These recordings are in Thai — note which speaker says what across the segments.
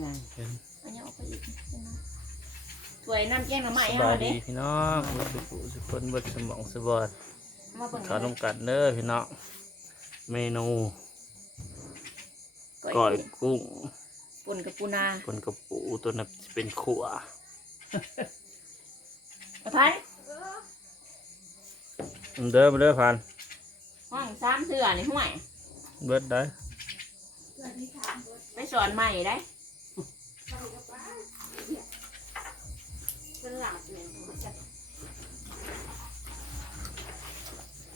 Speaker 1: ไง
Speaker 2: เห็น
Speaker 3: อันนี้เอาไปอีกนะถ้วยน้ำแกงหน่อไม้
Speaker 2: ส
Speaker 3: เอา
Speaker 2: บาย
Speaker 3: เด้
Speaker 2: ดีพี่น้องวัดสุขุสุคนเบิดสมองสบอด
Speaker 3: มาเบิ่ง
Speaker 2: ขานมกัดเด้อพี่น้องเมนู
Speaker 3: ก้
Speaker 2: ก้
Speaker 3: อ
Speaker 2: อยยกุ้ง
Speaker 3: ปุ่นกับปูนา
Speaker 2: คนกระปูตัวนั้นเป็นขัว
Speaker 3: เอาพัน
Speaker 2: เด้อมาเด้อพัน
Speaker 3: ห้องสามเถื่อนี่ห่วย
Speaker 2: เบิดได้
Speaker 3: ไปสอนใหม่ได้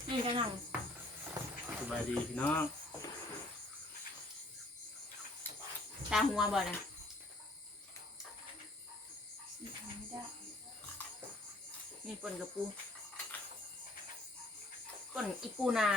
Speaker 3: นี่จะนั่ง
Speaker 2: สบายดีพี่น้อง
Speaker 3: ตาหัวบ่นะนี่ปนกับปูปนอีปูนา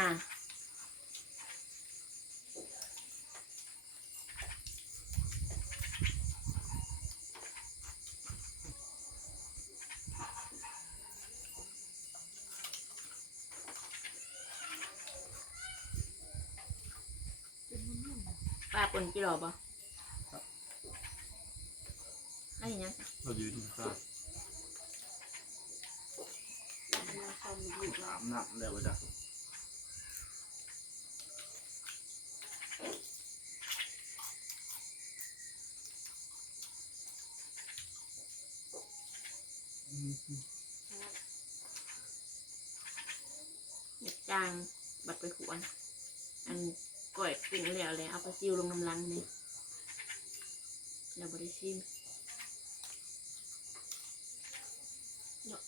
Speaker 3: นกี่ดอกบ่อะไรอย่างเงี้ย
Speaker 2: เรายืนก็ถามนับแล้วจ้ะ
Speaker 3: เห็ดจางบัดไปขวนอัน ก้อยปิ้งแล้วเลยเอาไปซิวลงน้ำลังนี่แล้วบริชิมเนาะ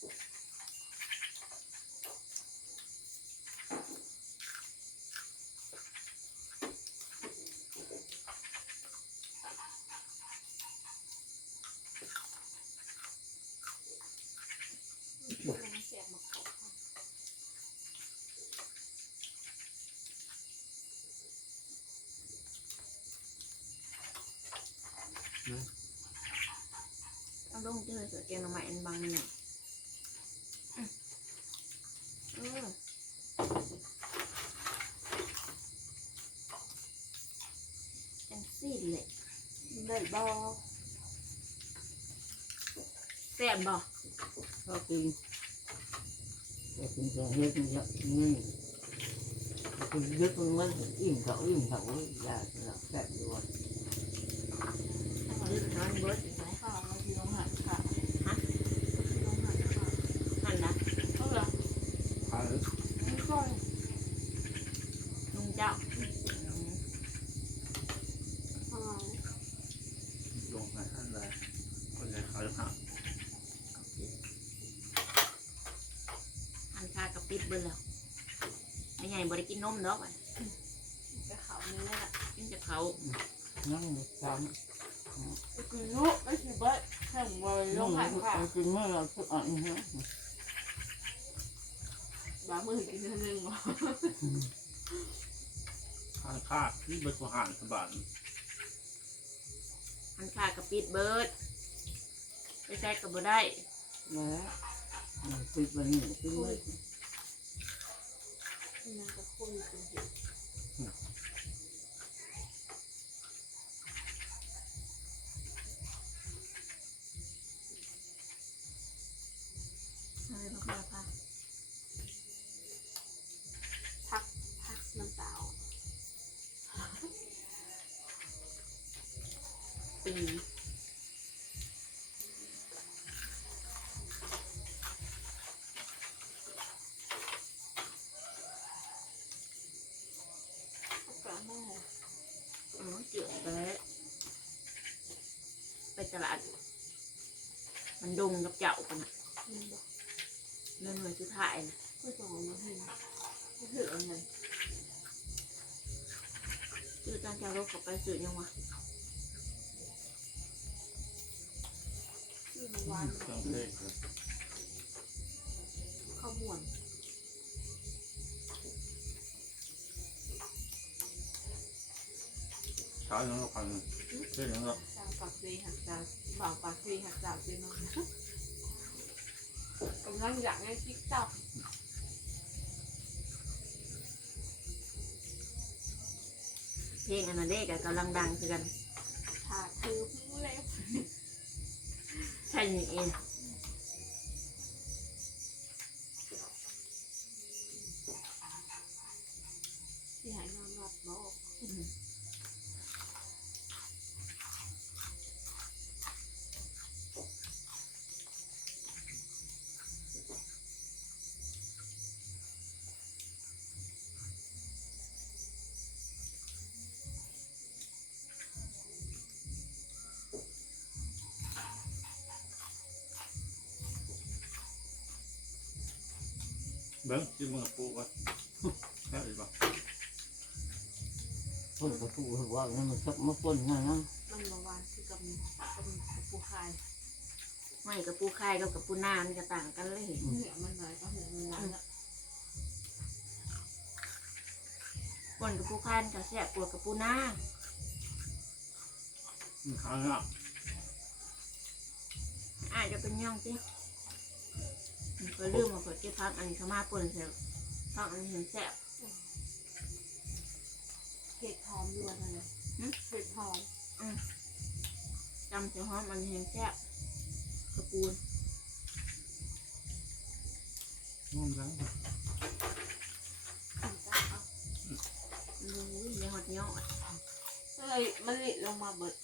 Speaker 3: เอาลงเจอเสือแกงหน่อไม้อันบางเนี่ยอืมเออจังซี่เลย
Speaker 1: ได้บ่
Speaker 3: แซ่บบ่
Speaker 1: ก็กินก็กินจะเฮ็ดมันจะนี่กินเยอะมันมันอิ่มเขาอิ่มเขาอยากจะแบบด้วย
Speaker 3: ถ้าเขาเลือกน้อยเบิร์ดอยู่ไหน
Speaker 4: ค่ะเราอยู่โรงหันค่ะ
Speaker 3: ฮะ
Speaker 4: โรงหันค่ะ
Speaker 3: หันนะ
Speaker 4: ก็เหรอ
Speaker 2: พาเลย
Speaker 4: ไม่ค่อย
Speaker 3: ลุงเจ้า
Speaker 4: อ่า
Speaker 2: ลงไหนอันใดคนใหญ่เขาจะหัก
Speaker 3: หันคากับปิด เบิร์แล้วไม่ใหญ่บริกินนมดอกไป
Speaker 4: ไปเขานี่แหละ
Speaker 3: กินจากเขา
Speaker 1: นั่งซ้
Speaker 4: คือลูกไม่ใช่เบิร์ดแข่งบอลำโรงหันค่ะ
Speaker 1: กินเมื่อเราสุดอ่อนฮะ
Speaker 4: บางมือกินนิดนึงวะ
Speaker 2: ทานข้าที่เบิดกว่าหันสบาย
Speaker 3: หันคากับปิดเบิร์ดไปใช้กับบ่ได้
Speaker 1: แล้วปิดวันนี้ปิดเลย
Speaker 4: นางกับคุย กันอยู่
Speaker 3: อะไรบ้างคะ
Speaker 4: พักพักน้ำตา
Speaker 3: ปี
Speaker 4: พักกระแม่
Speaker 3: อ๋อเจือไปแล้วไป ตลาด มันดงกับเจ้ากันน่ะ
Speaker 4: มันบอก
Speaker 3: เรื่องหน่วยสุดท้ายนะ
Speaker 4: ไม่ส่งมาให้ไม่ถืออะไร
Speaker 3: ชื่อจานเจ้ารถกับไปสื่อยังวะ
Speaker 4: ชื่อวาน
Speaker 2: เครื่องเทศ
Speaker 4: ข้าวม่วน
Speaker 2: เช้ายังก็พันเช้ายังก็
Speaker 4: จาว ปากดีหักตาบ่าวปากดีหักตาเป็นองกำลังอยากให้ติ๊กต็อก
Speaker 3: เพลงอนาเด็กกำลังดังคือกัน
Speaker 4: ถ่าคือ
Speaker 3: ผู้เล
Speaker 4: ยบใช่นี่
Speaker 3: เอ
Speaker 2: ง บิ้งที่มึงกับปูก่อนได้หรือเปล่า
Speaker 1: คนกระปูหัวนั่นมันสักมาคนนั่นนะ
Speaker 4: มันมาวานคือกับกับปูคาย
Speaker 3: ไม่กับปูคายกับกับปูนามันจะต่างกันเลย
Speaker 4: เหนือมันหน่อยก็เหนือมันนั้นอะ
Speaker 3: ป่นกับปูคายมันกับแซ่บกว่ากับปูนา
Speaker 2: มันค้างอะ
Speaker 3: อาจจะเป็นย่องสิ ก็ลืมมาเปิดเก็บพักอันนี้ขมาป่นเสร็จพักอันนี้เห็นแซ่บ
Speaker 4: เห็ดหอมด้วยนั่นเห็ดหอม
Speaker 3: จำเสียหอมอันนี้เห็นแซ่บกระปูน
Speaker 2: งงจัง
Speaker 4: ถึงจะเอา
Speaker 3: ดูยังหดยอด
Speaker 4: เลยมันเละลงมาเบิด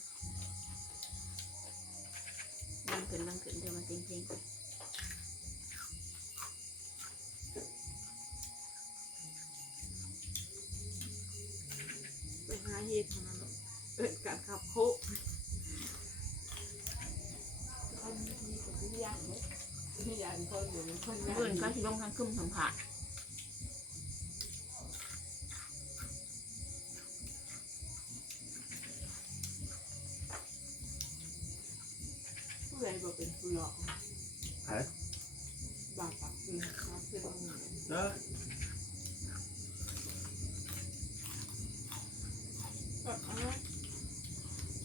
Speaker 3: ดังขึ้นดังขึ้นเดี๋ยวมันเต็งเต็ง
Speaker 4: ไปหาเห็ดเท่านั้นเอิด การขับโคเขามีกับทุกอย่างเลยทุกอย่างคนอยู่ในคน
Speaker 3: เพื่อนก็ที่ลงทางคึมทั้งผัก
Speaker 4: ผู้ใดบอกเป็นผู้หลอก
Speaker 2: หาย
Speaker 4: บาปปักคือครับคือตรงนี้
Speaker 2: เด้อ
Speaker 4: ก็เอ้า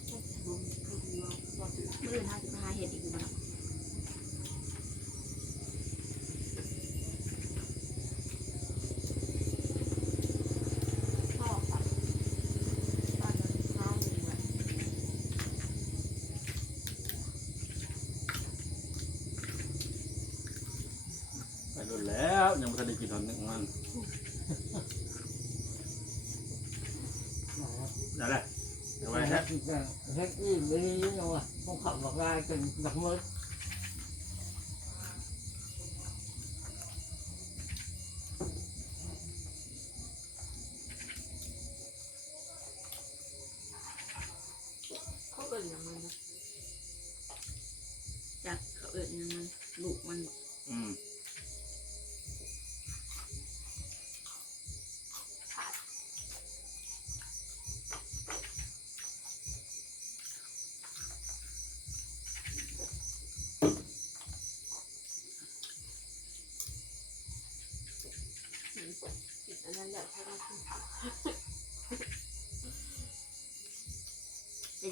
Speaker 4: ก็บ่มีคือเราบอกถึง
Speaker 3: เมื่อห้าสิบห้าเห็ดอีกอยู่บ้าง
Speaker 4: พ่อปักตอนนั้นข้าวมีไว้
Speaker 2: ไปโดนแล้วยังไม่ทันได้กินตอนนึงมันได้เลยเอาไว้
Speaker 1: แล้
Speaker 2: แค่
Speaker 1: วแค่อีไม่ได้ยังวะพวกขับบอกได้จนหนักมือ
Speaker 4: เขาเป็นอย่างมันนะ
Speaker 3: จากเขาเอิญยังมั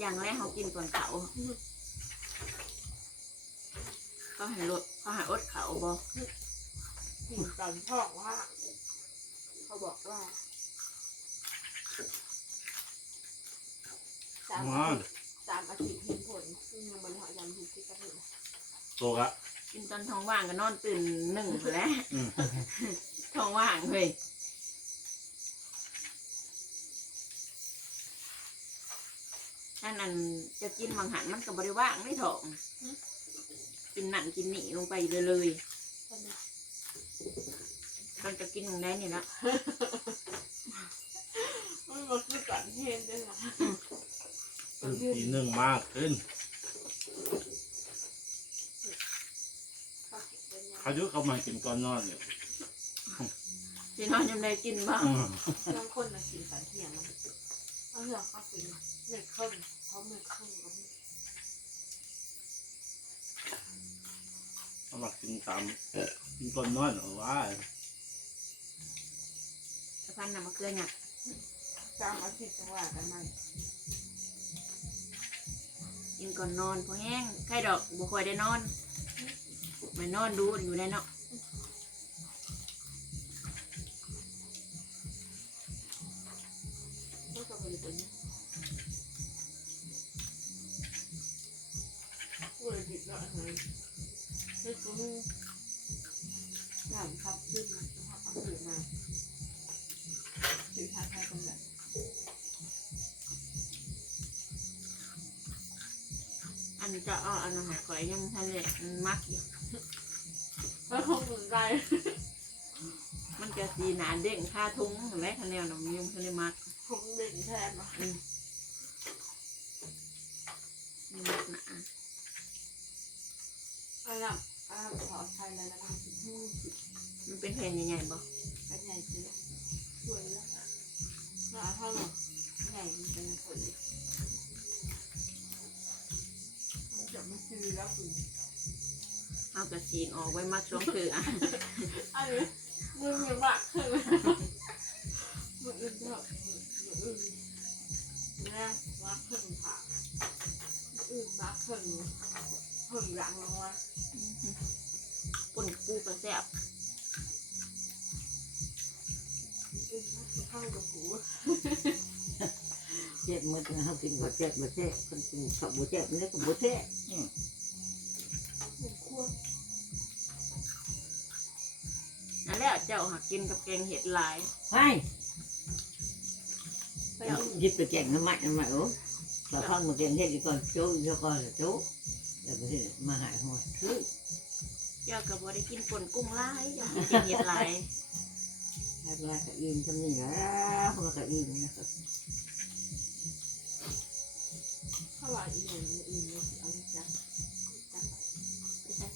Speaker 3: อย่างแรกเขากินก่อนเขาเขาให้ลดเขาให้อดเขาบอ
Speaker 4: กินตอนท้องว่า เขาบอกว่าสามอาทิตย์สามอาทิตย์เห็นผลซึ่งยังบริหารยังอยู่ที่กระเทียม
Speaker 2: โตกะ
Speaker 3: กินตอนท้องว่างก็นอนตื่นหนึ่งไปแล้ว
Speaker 2: อืม
Speaker 3: ท้องว่างเลย ถ้านั้นจะกินบางหันมันก็บริว่างไม่ท้องกินนั่นกินนี่ลงไปเลยเลย
Speaker 4: ตอนนี้
Speaker 3: ตอนจะกินอย่างไรนี่ละ
Speaker 4: มันมาคือก่อนเห็นด้วยนะ
Speaker 2: ตื่นตีหนึ่งมากขึ้น
Speaker 4: เขาเก็บเป็นยัง
Speaker 2: เขายุเขามากินก่อนนอนเนี่ย
Speaker 3: ที่นอนยังไงกินบ้าง
Speaker 2: อืม
Speaker 4: บางคนมากินตอนเที่ยงมัน เอาเหรอเขาเป็นเม็ดครึ่งเขาเม็ดครึ่งก็มี
Speaker 2: เขามากินตามกินก่อนนอนเอาว่า
Speaker 3: สะพานนำมาเกลือเนี่ย
Speaker 4: สามอาทิตย์จังหวะกันไหม
Speaker 3: กินก่อนนอนพอแห้งใครดอกบุคอยได้นอนไม่นอนดูอยู่ในเนาะ
Speaker 4: กก็ไม่หลังทับขึ้นมาจะพับเอาถือมาถือทางไทยตรงแบบ
Speaker 3: อันจะเอาอันอาหารก่อยยังทันเลยมันมักอยู่
Speaker 4: แล้วคงเหมือนไร
Speaker 3: มันจะสีหนาเด้งค่าทุงเห็นไหมคะแนวหนองยมทะเลมัก
Speaker 4: คงเด่นแทนเนาะ
Speaker 3: มันมักหนา
Speaker 4: อันนั้น อันนั้นขอไทยเลยนะคะสิบห้าสิบ
Speaker 3: มันเป็นแผ่นใหญ่ๆบ่
Speaker 4: กันใหญ่จริงสวยแล้วหนาเท่าไหร่ใหญ่มันเป็นคนเลยมันจะไม่ซื้อแล้วคุณ
Speaker 3: เอากระสีนออกไว้มัดช่วงคืออะ
Speaker 4: อันนี้มือมือมากขึ้นมืออื่นเถอะมืออื่นนะมากขึ้นค่ะมืออื่นมากขึ้นเพิ่งหลังลงมา
Speaker 3: ปุ่นปู กระแซบ
Speaker 4: มืออื่นมากขึ้นข้างกับหู
Speaker 1: เจ็บหมดนะครับกินก็เจ็บบ่เจ็บคนกินข้าวบ่เจ็บนี่ก็บ่เจ็บ
Speaker 4: เหมือนขั้ว
Speaker 3: นั่นแหละเจ้าหักกินกับแกงเห็ดหลาย
Speaker 1: ไปหยิบไปแกงน้ำมันน้ำมันโอ้ถ้าข้าวมาแกงเฮ็ดอีกก่อนโจ้อีกก่อนโจ้แล้วก็มาหายหัวคือ
Speaker 3: เจ้าก็บ่ได้กินป่นกุ้งหลายเจ้ากินแกงเห็ดหลาย
Speaker 1: แล้ว่าก็อินทำนี่แล้วมันก็อินนะครับ
Speaker 4: ข้าวหวานอีกอย่างมืออื่นเนี่ยเอาไปจับจับ
Speaker 3: ไม่ใช่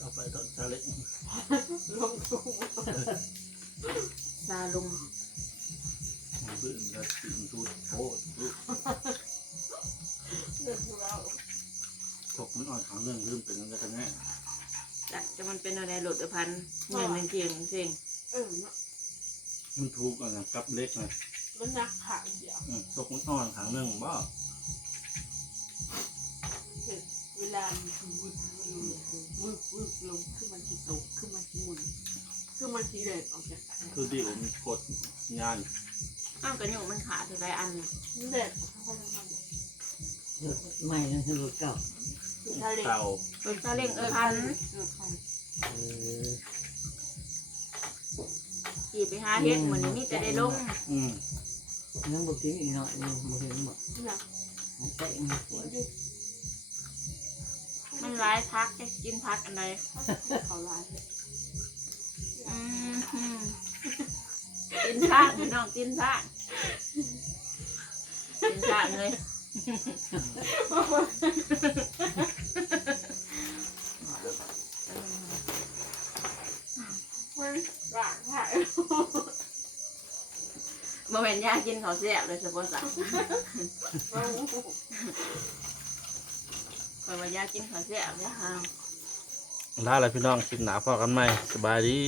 Speaker 2: เอาไปต้นชาเล็ก
Speaker 4: ลงตุ้ง
Speaker 3: ซาลุง
Speaker 2: มันบื้นแล้วกินทูดโอ้ทูด ตกมันอ่อนของเรื่องลืมเป็นอะไรกันแน่
Speaker 3: จักจะมันเป็นอะไรหลุดพันเงินมันเก่งจริง
Speaker 4: เออ
Speaker 2: มันถูกอะนะกับเล็กนะ
Speaker 4: มันนักขาเดียว
Speaker 2: อืมตกมันอ่อนขางหนึ่งบ่
Speaker 4: เวลามันคือวึบวึบวึบลงขึ้นมาที่โต๊ะขึ้นมาที่มุนขึ้นมาที่เดินออกจากกัน
Speaker 2: คือดิวมันกดงาน
Speaker 3: อ้าวกระยุงมันขาดอะไรอันน่ะ
Speaker 4: นี่เด็ดข้าวมัน
Speaker 1: ใหม่นั่นคือรถเก่า
Speaker 4: คือทะเล
Speaker 2: เต่า
Speaker 3: เป็นซาเล้งเออพัน
Speaker 4: เออพัน
Speaker 1: เออ
Speaker 3: ขี่ไปหาเฮ็ดเหมือนนี่จะได้ลง
Speaker 2: อืม
Speaker 1: น้ำบุกินอีกหน่อยนึงบ่เห็นบ่
Speaker 4: นี่นะ
Speaker 1: มันเตะมันปวด
Speaker 4: ดู
Speaker 3: มันร้ายพักจะกินพักอันใด
Speaker 4: เขาลาย
Speaker 3: อืมอืมกินพักพี่น้องกินพักกินพักเลย
Speaker 4: มันร่างถ่าย
Speaker 3: บ่แม่นยากินข้าวแซ่บเลยเฉพาะสักคอยว่ายากินข้าวแซ่บเนี่ยค่ะ
Speaker 2: ลาแล้วพี่น้องคลิปหนาพอกันไหมสบายดี